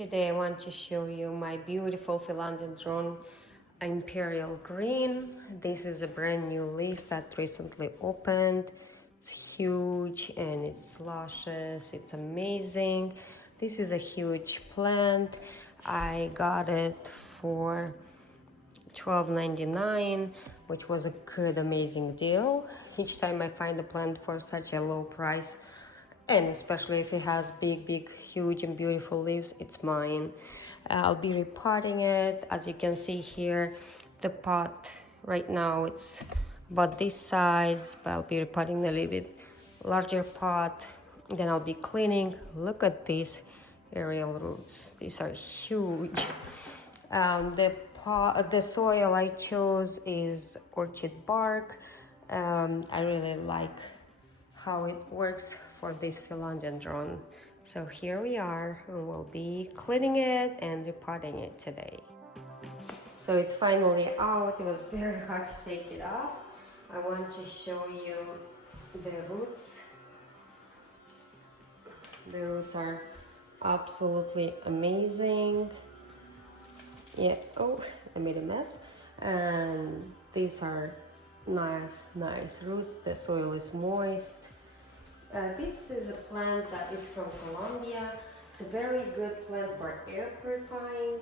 Today I want to show you my beautiful Philodendron Imperial Green. This is a brand new leaf that recently opened. It's huge and it's luscious, it's amazing. This is a huge plant. I got it for $12.99, which was a good, amazing deal. Each time I find a plant for such a low price, and especially if it has big, huge and beautiful leaves, it's mine. I'll be repotting it. As you can see here, the pot right now it's about this size, but I'll be repotting a little bit larger pot. Then I'll be cleaning. Look at these aerial roots. These are huge. The soil I chose is orchid bark. I really like how it works for this philodendron. So here we are, and we'll be cleaning it and repotting it today. So it's finally out. It was very hard to take it off. I want to show you the roots. The roots are absolutely amazing. Yeah, oh, I made a mess. And these are nice roots. The soil is moist. This is a plant that is from Colombia. It's a very good plant for air purifying.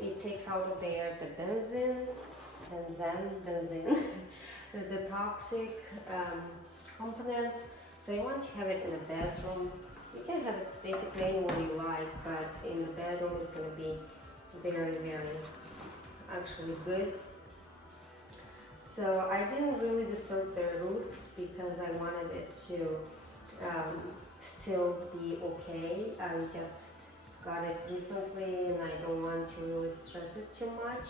It takes out of the air the benzene, the toxic components. So you want to have it in a bedroom. You can have it basically anywhere you like, but in the bedroom it's going to be very actually good. So I didn't really disturb the roots because I wanted it to still be okay. I just got it recently and I don't want to really stress it too much.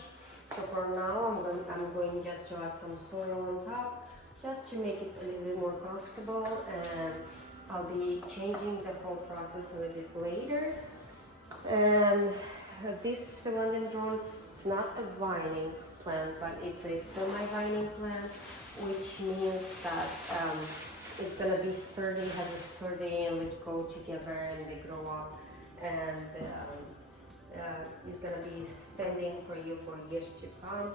So for now I'm going just to add some soil on top just to make it a little bit more comfortable, and I'll be changing the whole process a little bit later. And this philodendron, it's not a vining plant, but it's a semi-vining plant, which means that it's gonna be sturdy, has a sturdy, and leaves go together and they grow up, and it's gonna be spending for you for years to come.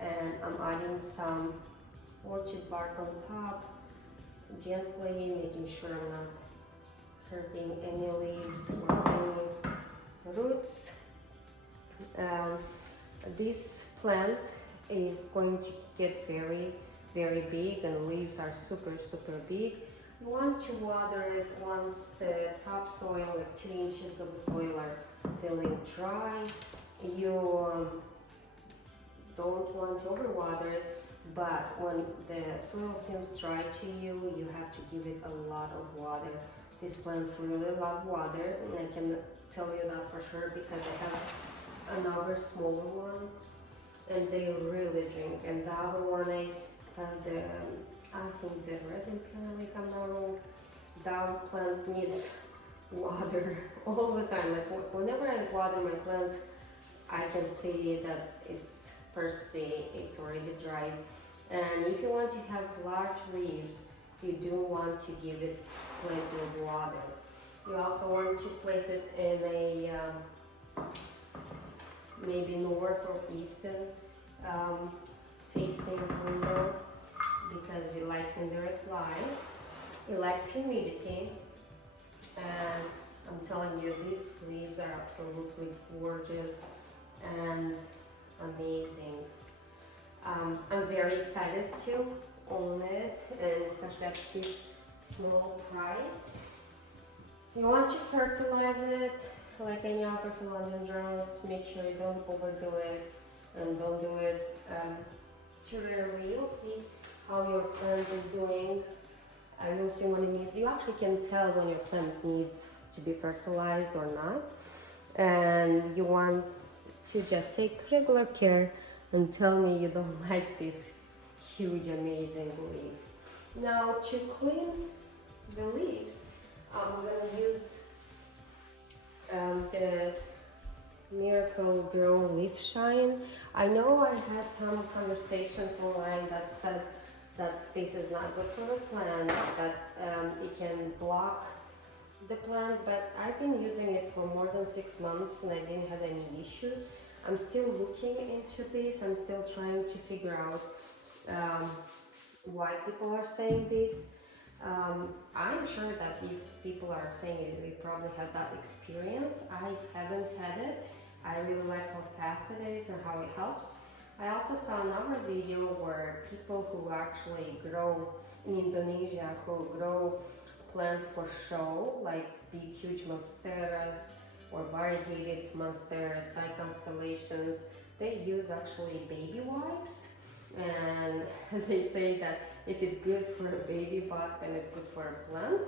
And I'm adding some orchid bark on top, gently making sure I'm not hurting any leaves or any roots. This plant is going to get very big, and leaves are super big. You want to water it once the topsoil, like 2 inches of the soil, are feeling dry. You don't want to overwater it, but when the soil seems dry to you, you have to give it a lot of water. These plants really love water, and I can tell you that for sure because I have another smaller ones and they really drink. And the other one I think the red imperial, if I'm not wrong, that plant needs water all the time. Like whenever I water my plant, I can see that it's it's already dry. And if you want to have large leaves, you do want to give it plenty of water. You also want to place it in a maybe north or eastern facing window, because it likes indirect light, it likes humidity, and I'm telling you, these leaves are absolutely gorgeous and amazing. I'm very excited to own it, and especially at this small price. You want to fertilize it like any other philodendrons. Make sure you don't overdo it and don't do it too rarely. You'll see how your plant is doing. You'll see when it needs. You actually can tell when your plant needs to be fertilized or not. And you want to just take regular care and tell me you don't like this huge, amazing leaf. Now to clean the leaves, I'm gonna use the Miracle Grow Leaf Shine. I know I had some conversations online that said that this is not good for the plant, that it can block the plant, but I've been using it for more than 6 months and I didn't have any issues. I'm still looking into this. I'm still trying to figure out why people are saying this. I'm sure that if people are saying it, they probably have that experience. I haven't had it. I really like how fast it is and how it helps. I also saw another video where people who actually grow in Indonesia, who grow plants for show, like big huge monsteras or variegated monsteras, sky constellations, they use actually baby wipes, and they say that if it's good for a baby bug, then it's good for a plant.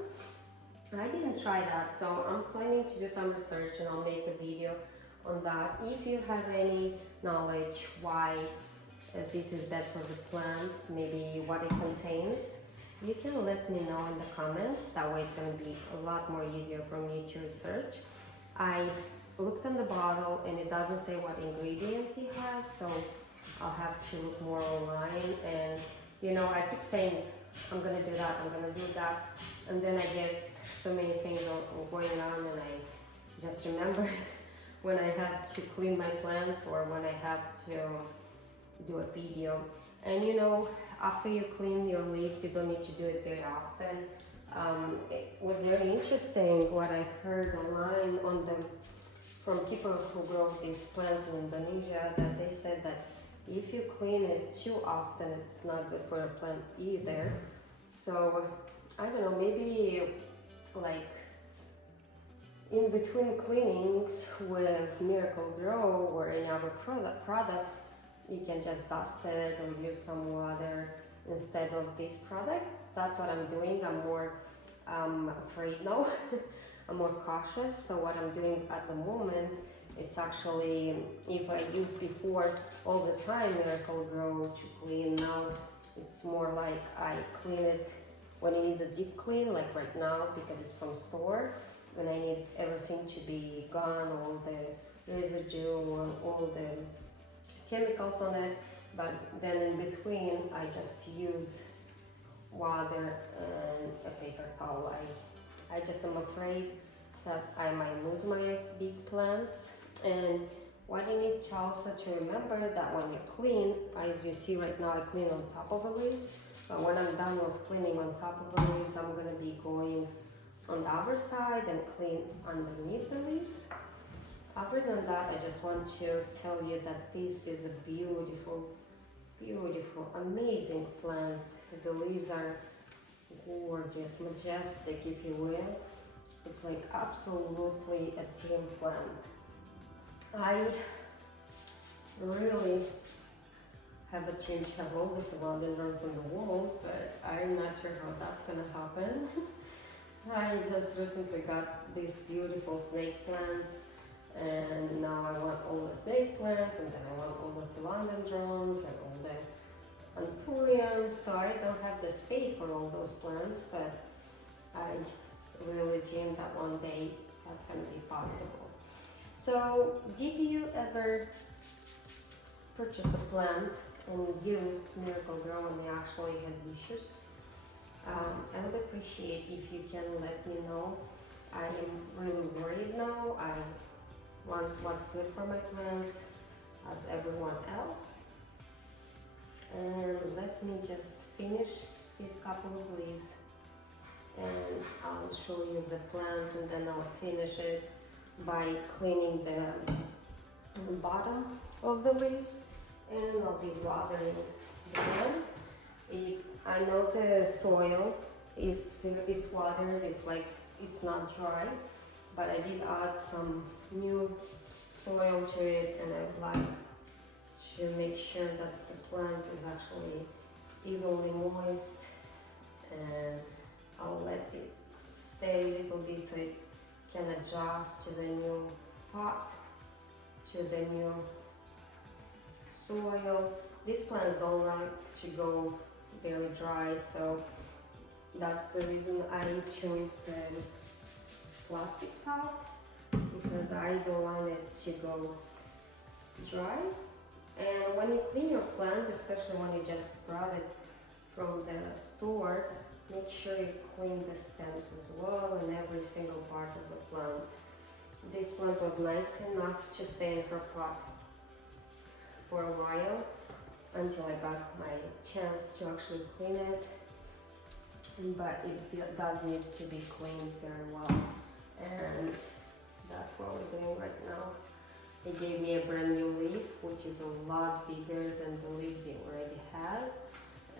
I didn't try that, so I'm planning to do some research and I'll make a video on that. If you have any knowledge why this is bad for the plant, maybe what it contains, you can let me know in the comments. That way it's going to be a lot more easier for me to research. I looked on the bottle and it doesn't say what ingredients it has, so I'll have to look more online. And you know, I keep saying I'm going to do that, I'm going to do that, and then I get so many things going on and I just remember it when I have to clean my plants or when I have to do a video. And you know, after you clean your leaves, you don't need to do it very often. It was very interesting what I heard online from people who grow these plants in Indonesia, that they said that if you clean it too often, it's not good for a plant either. So I don't know, maybe like in between cleanings with Miracle Grow or any other products, you can just dust it or use some water instead of this product. That's what I'm doing. I'm more afraid now. I'm more cautious. So what I'm doing at the moment, it's actually, if I used before all the time Miracle Grow to clean, now it's more like I clean it when it needs a deep clean, like right now, because it's from store, when I need everything to be gone, all the residue, all the chemicals on it. But then in between I just use water and a paper towel. I just am afraid that I might lose my big plants. And what you need to also to remember that when you clean, as you see right now, I clean on top of the leaves, but when I'm done with cleaning on top of the leaves, I'm going to be going on the other side and clean underneath the leaves. Other than that, I just want to tell you that this is a beautiful, beautiful, amazing plant. The leaves are gorgeous, majestic, if you will. It's like absolutely a dream plant. I really have a dream to have all the philodendrons in the world, but I'm not sure how that's gonna happen. I just recently got these beautiful snake plants, and now I want all the snake plants, and then I want all the philodendrons and all the anthuriums, so I don't have the space for all those plants, but I really dream that one day that can be possible. So, did you ever purchase a plant and used Miracle Grow and you actually had issues? I would appreciate if you can let me know. I am really worried now. I want what's good for my plants as everyone else. And let me just finish these couple of leaves and I'll show you the plant, and then I'll finish it by cleaning the bottom of the leaves, and I'll be watering the plant. I know the soil it's watered, it's not dry, but I did add some new soil to it, and I would like to make sure that the plant is actually evenly moist, and I'll let it stay a little bit so it can adjust to the new pot, to the new soil. These plants don't like to go very dry, so that's the reason I chose the plastic pot, because I don't want it to go dry. And when you clean your plant, especially when you just brought it from the store, make sure you clean the stems as well and every single part of the plant. This plant was nice enough to stay in her pot for a while until I got my chance to actually clean it, but it does need to be cleaned very well, and that's what we're doing right now. It gave me a brand new leaf, which is a lot bigger than the leaves it already has,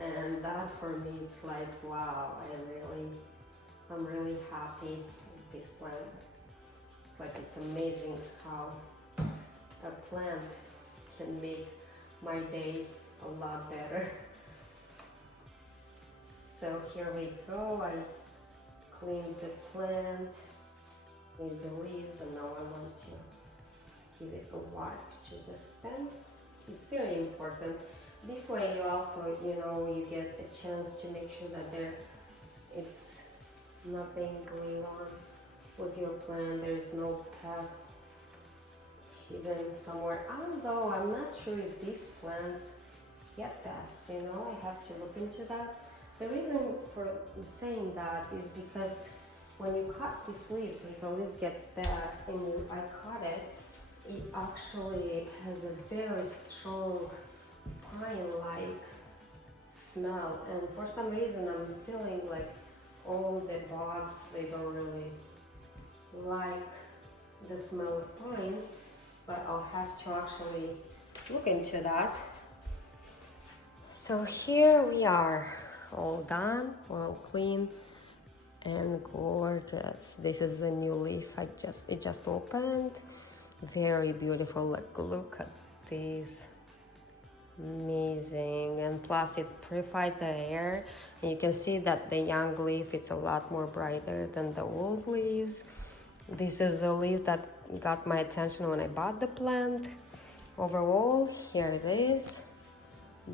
and that for me it's like, wow, I'm really happy with this plant. It's like, it's amazing how a plant can make my day a lot better. So here we go, I cleaned the plant with the leaves, and now I want to give it a wipe to the stems. It's very important. This way you also, you get a chance to make sure that it's nothing going on with your plant. There's no pests hidden somewhere. Although I'm not sure if these plants get pests, I have to look into that. The reason for saying that is because when you cut these leaves, if a leaf gets bad and I cut it, it actually has a very strong pine-like smell, and for some reason I'm feeling like all the bugs, they don't really like the smell of pines, but I'll have to actually look into that. So here we are, all done, all clean and gorgeous. This is the new leaf it just opened. Very beautiful. Like, look at this. Amazing. And plus it purifies the air, and you can see that the young leaf is a lot more brighter than the old leaves. This is the leaf that got my attention when I bought the plant. Overall, here it is,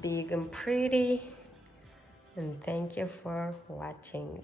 big and pretty. And thank you for watching.